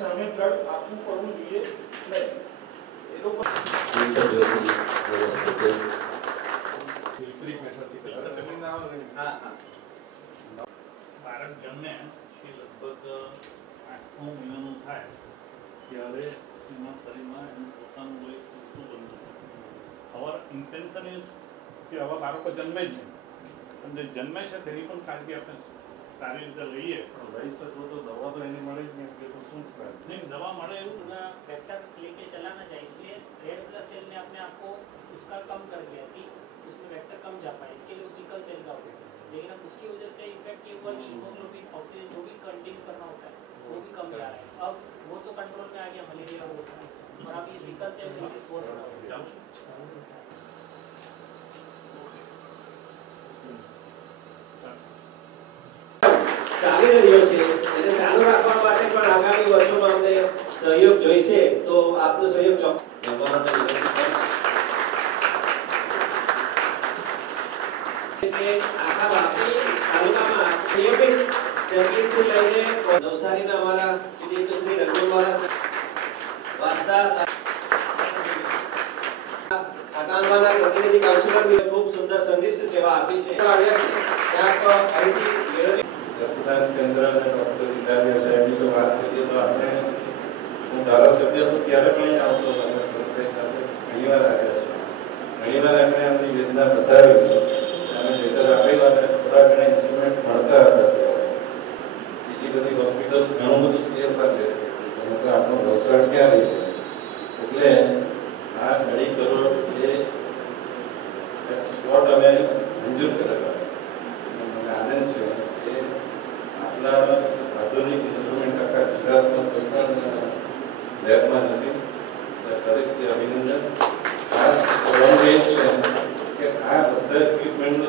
સામે બ્લડ આપવું પડવું જોઈએ નહીં. એ લોકો બાળક જન્મે એ લગભગ 8મો મહિનાનો થાય ત્યારે એના શરીરમાં એનું પોતાનું કોઈ વસ્તુ બનતું અવર ઇન્ટેન્શન ઇઝ કે આવા બાળકો જન્મે જ નહીં, પણ જે જન્મે છે તેની પણ કાળજી આપણે સારી રીતે લઈએ. લઈ શકો તો દવા તો એની મળે જ નહીં, એટલે તો શું नहीं दवा मरे वेक्टर लेके चला ना जाए, इसलिए रेड ब्लड सेल ने अपने आप को उसका कम कर दिया कि उसमें वेक्टर कम जा पाए, इसके लिए सिकल सेल का हो. लेकिन अब उसकी वजह से इफेक्ट ये हुआ कि हीमोग्लोबिन ऑक्सीजन जो भी कंटेन करना होता है वो भी कम जा रहा है. अब वो तो कंट्रोल में आ गया मलेरिया और उसमें, और अब ये सिकल सेल डिसीज हो रहा है. ચાલી રહ્યો છે એને ચાલુ રાખવા માટે પણ આગામી વર્ષોમાં અમને સહયોગ જોઈશે, તો આપનો સહયોગ ચોક્કસ. આખા વાપી તાલુકામાં નિયમિત સંગીતથી લઈને નવસારીના અમારા શ્રી રઘુવાળા વાસ્તા ખાટાણવાના પ્રતિનિધિ કાઉન્સિલર ખૂબ સુંદર સંગીત સેવા આપી છે. રક્તદાન કેન્દ્ર અને ડોક્ટર ઇલાલિયા સાહેબની જો વાત કરીએ તો આપણે હું ધારાસભ્ય હતો ત્યારે પણ અહીં આવતો હતો, સાથે ઘણીવાર આવ્યા છે. ઘણીવાર આપણે એમની વેદના બતાવી અને લેટર આપેલા અને થોડા ઘણા ઇન્સ્ટ્રુમેન્ટ મળતા હતા. ત્યારે બીજી બધી હોસ્પિટલ ઘણું બધું CSR લે કે આપણો વલસાડ ક્યાં રહી, એટલે આ 2.5 કરોડ એ સ્પોટ અમે મંજૂર કરેલા. મને આનંદ છે કે આપણા આધુનિક ઇન્સ્ટ્રુમેન્ટ આખા ગુજરાતમાં કોઈ પણ લેબમાં નથી. ફરીથી અભિનંદન. ખાસ કહેવાનું એ છે કે આ બધા ઇક્વિપમેન્ટનો